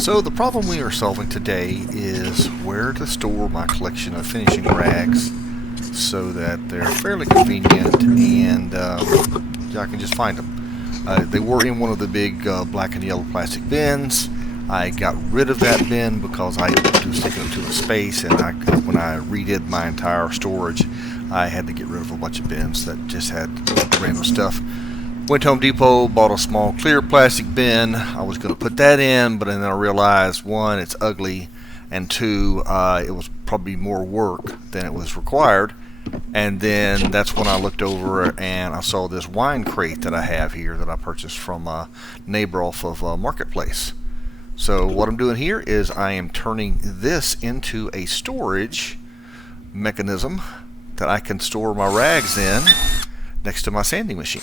So the problem we are solving today is where to store my collection of finishing rags so that they're fairly convenient and I can just find them. They were in one of the big black and yellow plastic bins. I got rid of that bin because I was taking up too much space, and when I redid my entire storage, I had to get rid of a bunch of bins that just had random stuff. Went to Home Depot, bought a small clear plastic bin. I was going to put that in, but then I realized, one, it's ugly, and two, it was probably more work than it was required. And then that's when I looked over and I saw this wine crate that I have here that I purchased from a neighbor off of Marketplace. So what I'm doing here is I am turning this into a storage mechanism that I can store my rags in next to my sanding machine.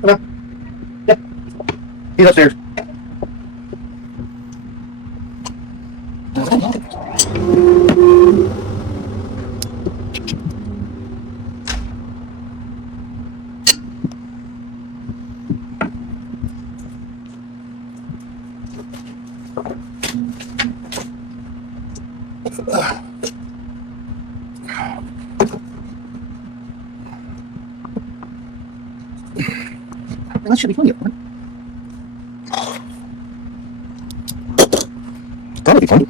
Hello. Yep. He's upstairs. That should be plenty of fun. That'll be fun.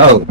Oh.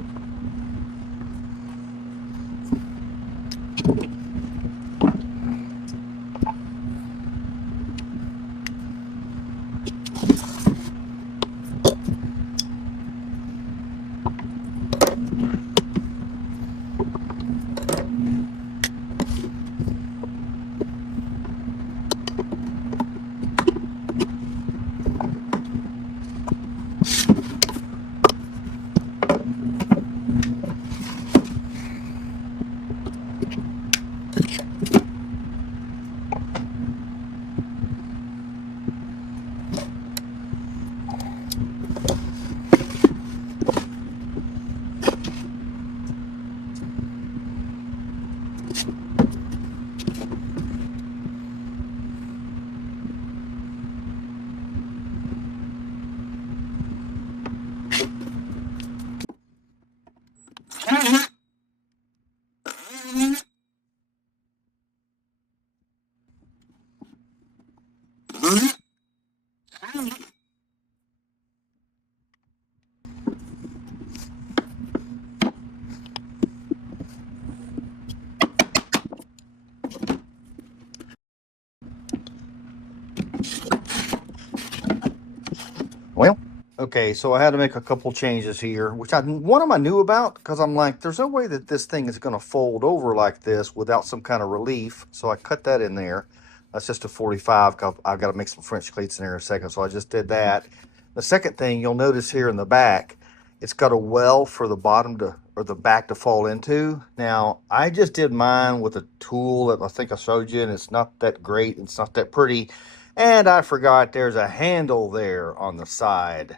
Well, Okay, so I had to make a couple changes here, which one of them I knew about because I'm like, there's no way that this thing is going to fold over like this without some kind of relief. So I cut that in there. That's just a 45. I've got to make some French cleats in there in a second. So I just did that. The second thing you'll notice here in the back, it's got a well for the bottom to, or the back to fall into. Now, I just did mine with a tool that I think I showed you, and it's not that great. It's not that pretty. And I forgot there's a handle there on the side,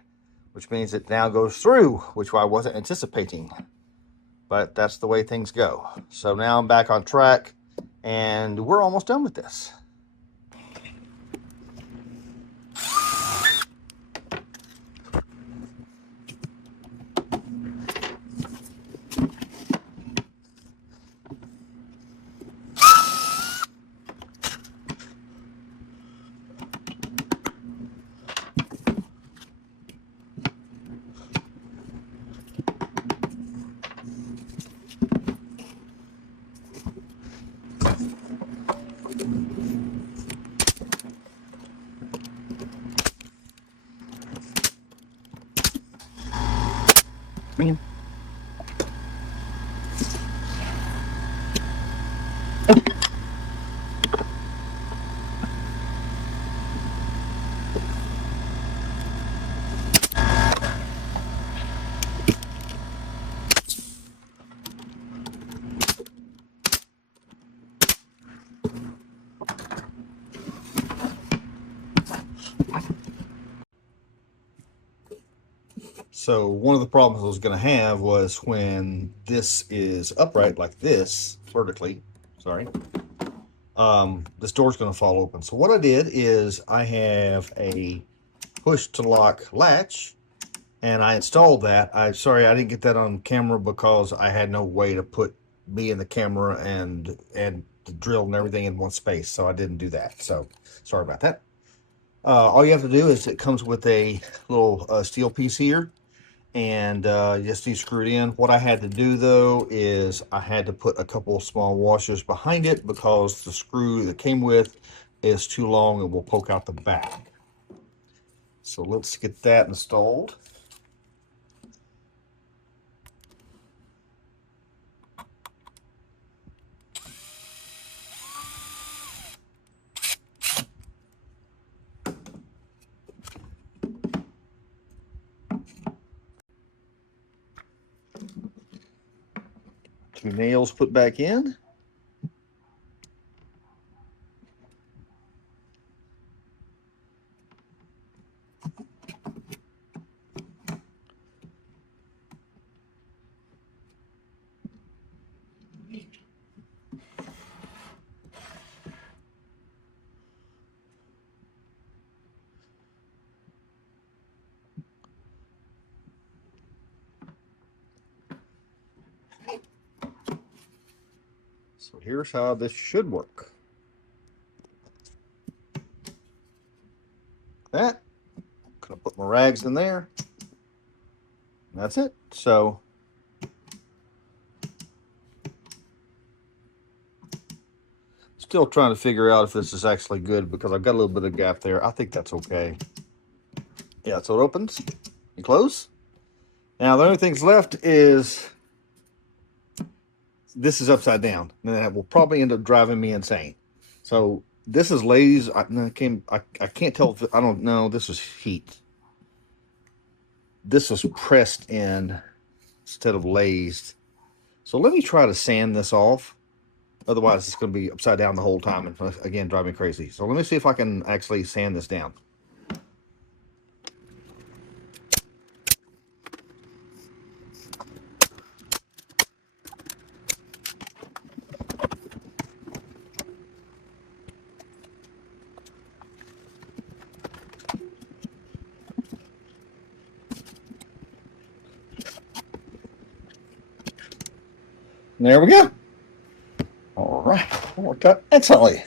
which means it now goes through, which I wasn't anticipating. But that's the way things go. So now I'm back on track, and we're almost done with this. man. So one of the problems I was going to have was when this is upright like this, vertically, sorry, this door's going to fall open. So what I did is I have a push to lock latch, and I installed that. Sorry I didn't get that on camera because I had no way to put me in the camera and the drill and everything in one space, so I didn't do that. So sorry about that. All you have to do is it comes with a little steel piece here, and you just need to screw it in. What I had to do though is I had to put a couple of small washers behind it because the screw that came with is too long and will poke out the back. So let's get that installed. Two nails put back in. So here's how this should work. That. Gonna put my rags in there. That's it. So still trying to figure out if this is actually good because I've got a little bit of gap there. I think that's okay. Yeah, so it opens and close. Now the only thing's left is this is upside down, and that will probably end up driving me insane. So this is Lay's. I can't tell if I don't know. This is heat. This was pressed in instead of lazed. So let me try to sand this off. Otherwise, it's going to be upside down the whole time and again drive me crazy. So let me see if I can actually sand this down. There we go. All right, worked out excellently.